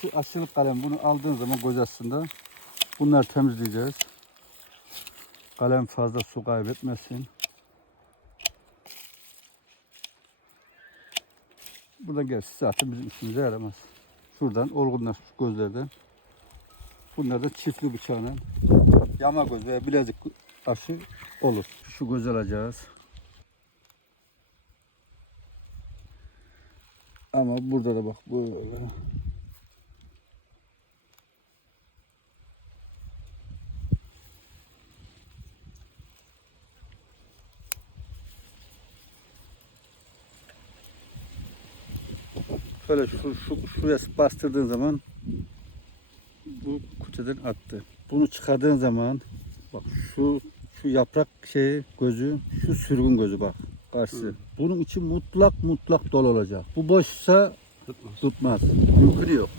şu aşırılık kalem bunu aldığın zaman göz aslında bunları temizleyeceğiz. Kalem fazla su kaybetmesin. Burada gelsin zaten bizim işimize yaramaz. Şuradan olgunlaşmış gözlerden. Bunlar da çiftli bıçağla yama göz veya bilezik aşı olur. Şu göz alacağız. Ama burada da bak böyle. Şöyle şu, şu şuraya bastırdığın zaman bu kutudan attı. Bunu çıkardığın zaman bak şu şu yaprak şeyi gözü şu sürgün gözü bak karşısı. Bunun içi mutlak mutlak dolu olacak. Bu boşsa Tutmaz. tutmaz. Mümkün yok.